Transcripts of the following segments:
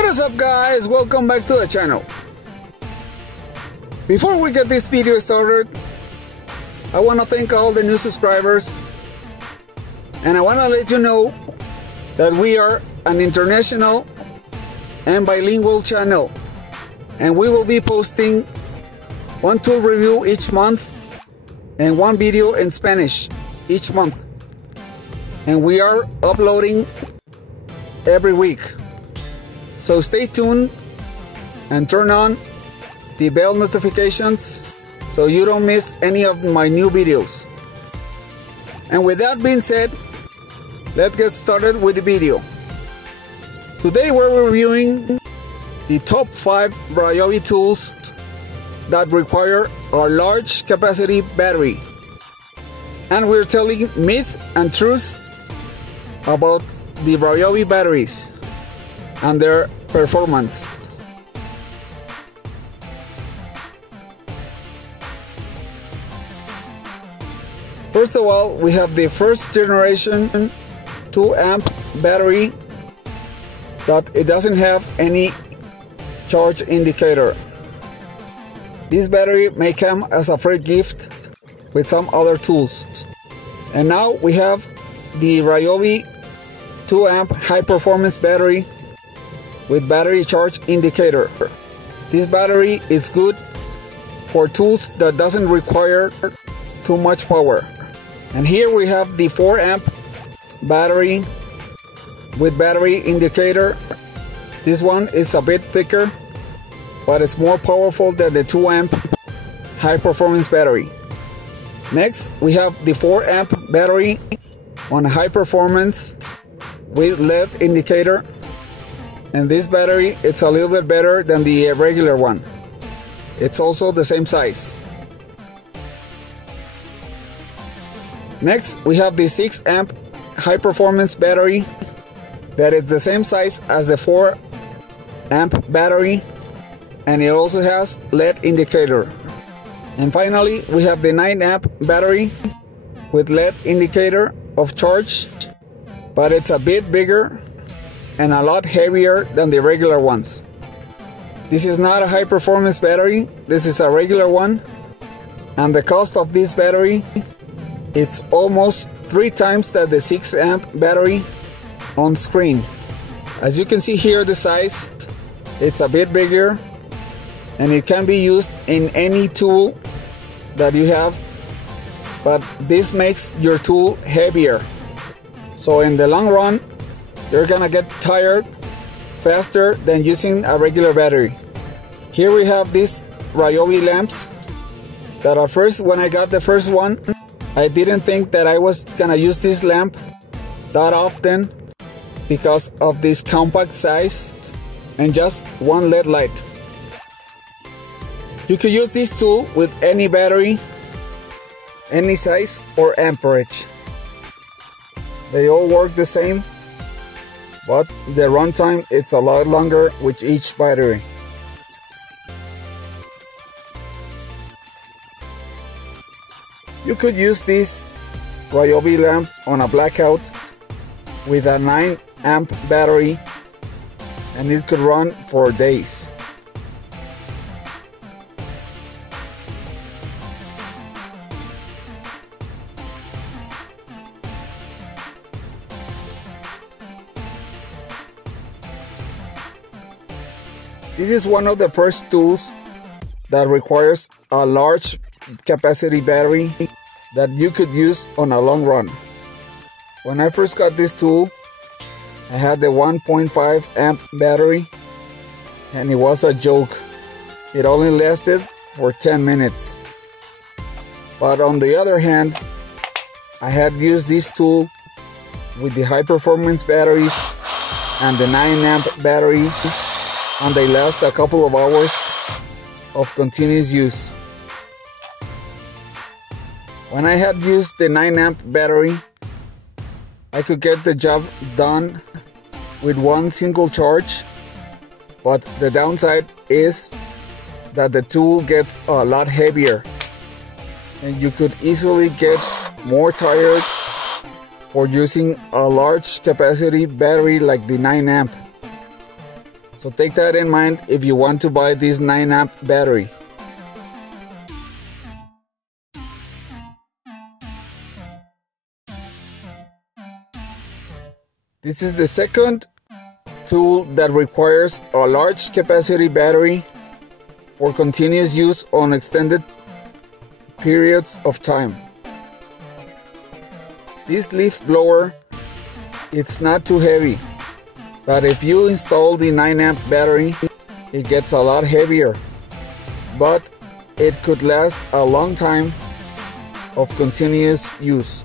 What is up, guys? Welcome back to the channel. Before we get this video started, I want to thank all the new subscribers, and I want to let you know that we are an international and bilingual channel, and we will be posting one tool review each month and one video in Spanish each month, and we are uploading every week. So stay tuned and turn on the bell notifications so you don't miss any of my new videos. And with that being said, let's get started with the video. Today we're reviewing the top 5 Ryobi tools that require a large capacity battery. And we're telling myth and truth about the Ryobi batteries and their performance. First of all, we have the first generation 2 amp battery that it doesn't have any charge indicator. This battery may come as a free gift with some other tools. And now we have the Ryobi 2 amp high performance battery with battery charge indicator. This battery is good for tools that doesn't require too much power. And here we have the 4 amp battery with battery indicator. This one is a bit thicker, but it's more powerful than the 2 amp high performance battery. Next, we have the 4 amp battery on high performance with LED indicator. And this battery, it's a little bit better than the regular one. It's also the same size. Next, we have the 6 amp high performance battery that is the same size as the 4 amp battery, and it also has LED indicator. And finally, we have the 9 amp battery with LED indicator of charge, but it's a bit bigger and a lot heavier than the regular ones. This is not a high performance battery, this is a regular one, and the cost of this battery, it's almost 3 times that the 6 amp battery on screen. As you can see here, the size, it's a bit bigger, and it can be used in any tool that you have, but this makes your tool heavier. So in the long run, you're gonna get tired faster than using a regular battery. Here we have these Ryobi lamps that at first, when I got the first one, I didn't think that I was gonna use this lamp that often because of this compact size and just one LED light. You could use this tool with any battery, any size or amperage. They all work the same, but the runtime it's a lot longer with each battery. You could use this Ryobi lamp on a blackout with a 9 amp battery, and it could run for days. This is one of the first tools that requires a large capacity battery that you could use on a long run. When I first got this tool, I had the 1.5 amp battery, and it was a joke. It only lasted for 10 minutes. But on the other hand, I had used this tool with the high performance batteries and the 9 amp battery, and they last a couple of hours of continuous use. When I had used the 9 amp battery, I could get the job done with one single charge, but the downside is that the tool gets a lot heavier and you could easily get more tired for using a large capacity battery like the 9 amp. So take that in mind if you want to buy this 9 amp battery. This is the second tool that requires a large capacity battery for continuous use on extended periods of time. This leaf blower, it's not too heavy, but if you install the 9 amp battery, it gets a lot heavier, but it could last a long time of continuous use.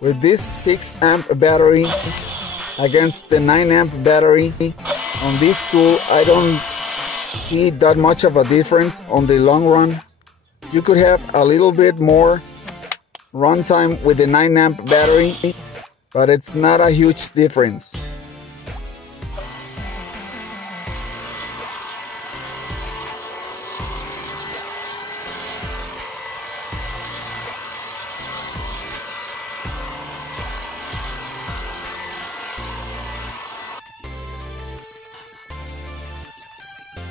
With this 6 amp battery against the 9 amp battery on this tool, I don't see that much of a difference on the long run. You could have a little bit more runtime with the 9 amp battery, but it's not a huge difference.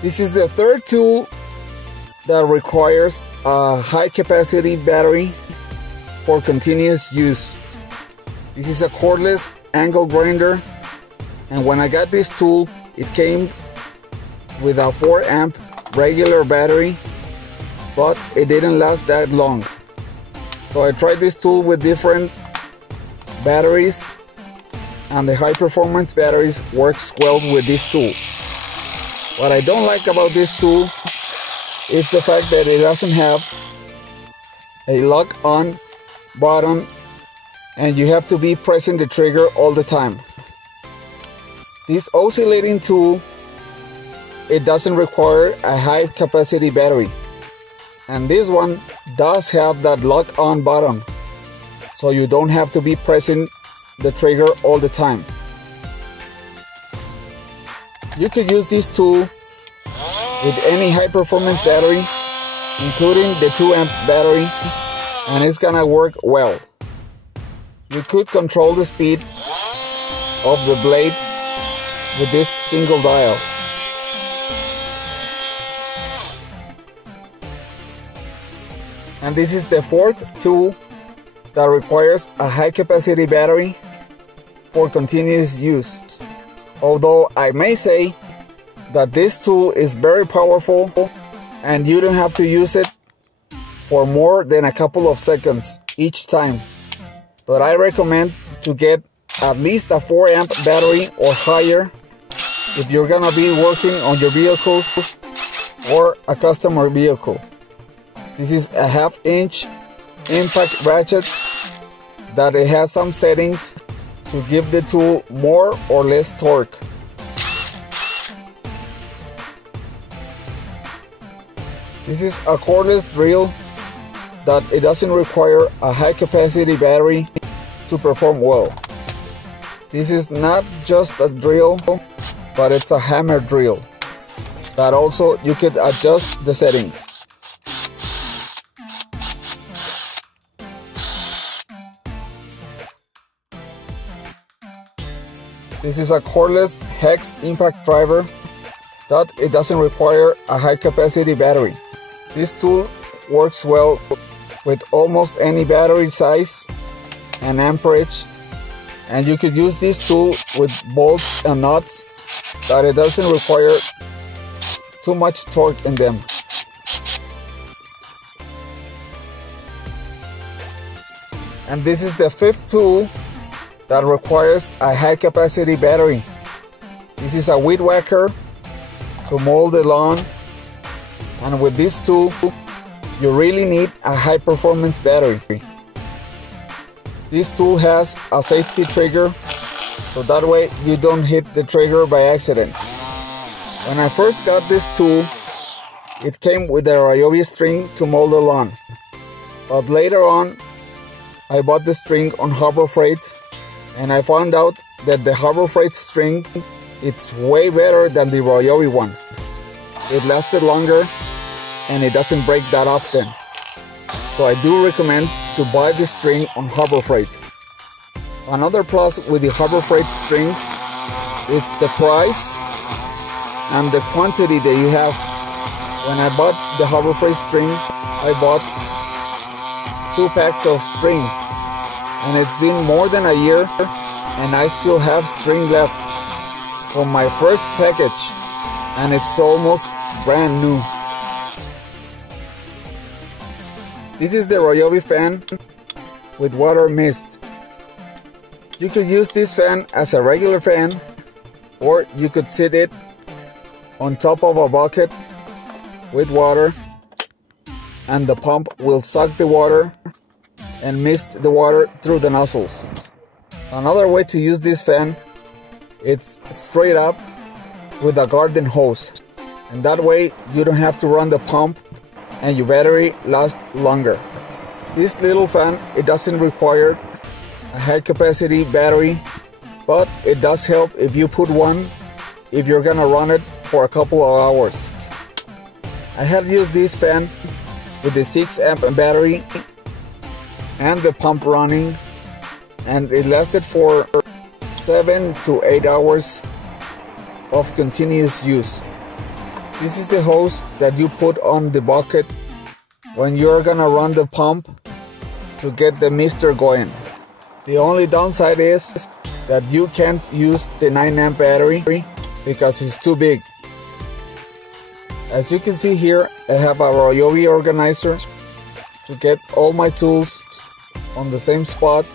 This is the third tool that requires a high capacity battery for continuous use. This is a cordless angle grinder, and when I got this tool, it came with a 4 amp regular battery, but it didn't last that long. So I tried this tool with different batteries, and the high performance batteries works well with this tool. What I don't like about this tool is the fact that it doesn't have a lock on button, and you have to be pressing the trigger all the time. This oscillating tool, it doesn't require a high capacity battery, and this one does have that lock on button, so you don't have to be pressing the trigger all the time. You could use this tool with any high performance battery, including the 2 amp battery, and it's gonna work well. You could control the speed of the blade with this single dial. And this is the fourth tool that requires a high capacity battery for continuous use. Although I may say that this tool is very powerful and you don't have to use it for more than a couple of seconds each time. But I recommend to get at least a 4 amp battery or higher if you're gonna be working on your vehicles or a customer vehicle. This is a 1/2 inch impact ratchet that it has some settings to give the tool more or less torque. This is a cordless drill that it doesn't require a high capacity battery to perform well. This is not just a drill, but it's a hammer drill that also you could adjust the settings. This is a cordless hex impact driver that it doesn't require a high capacity battery. This tool works well with almost any battery size and amperage, and you could use this tool with bolts and nuts that it doesn't require too much torque in them. And this is the fifth tool that requires a high capacity battery. This is a weed whacker to mow the lawn, and with this tool you really need a high performance battery. This tool has a safety trigger, so that way you don't hit the trigger by accident. When I first got this tool, it came with a Ryobi string to mow the lawn, but later on I bought the string on Harbor Freight, and I found out that the Harbor Freight string, it's way better than the Ryobi one. It lasted longer and it doesn't break that often. So I do recommend to buy this string on Harbor Freight. Another plus with the Harbor Freight string, it's the price. and the quantity that you have. When I bought the Harbor Freight string, I bought 2 packs of string, and it's been more than a year and I still have string left from my first package, and it's almost brand new. This is the Ryobi fan with water mist. You could use this fan as a regular fan, or you could sit it on top of a bucket with water, and the pump will suck the water and mist the water through the nozzles. Another way to use this fan, it's straight up with a garden hose, and that way you don't have to run the pump and your battery lasts longer. This little fan, it doesn't require a high capacity battery, but it does help if you put one if you're gonna run it for a couple of hours. I have used this fan with the 6 amp battery and the pump running, and it lasted for 7 to 8 hours of continuous use. This is the hose that you put on the bucket when you're gonna run the pump to get the mister going. The only downside is that you can't use the 9 amp battery because it's too big. As you can see here, I have a Ryobi organizer to get all my tools on the same spot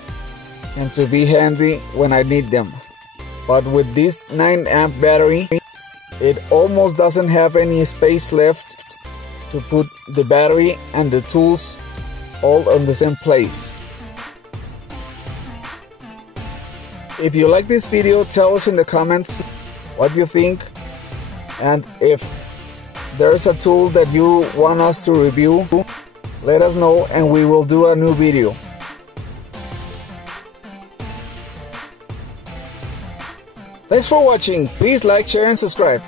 and to be handy when I need them. But with this 9 amp battery, it almost doesn't have any space left to put the battery and the tools all in the same place. If you like this video, tell us in the comments what you think, and if there's a tool that you want us to review, let us know and we will do a new video. Thanks for watching. Please like, share and subscribe.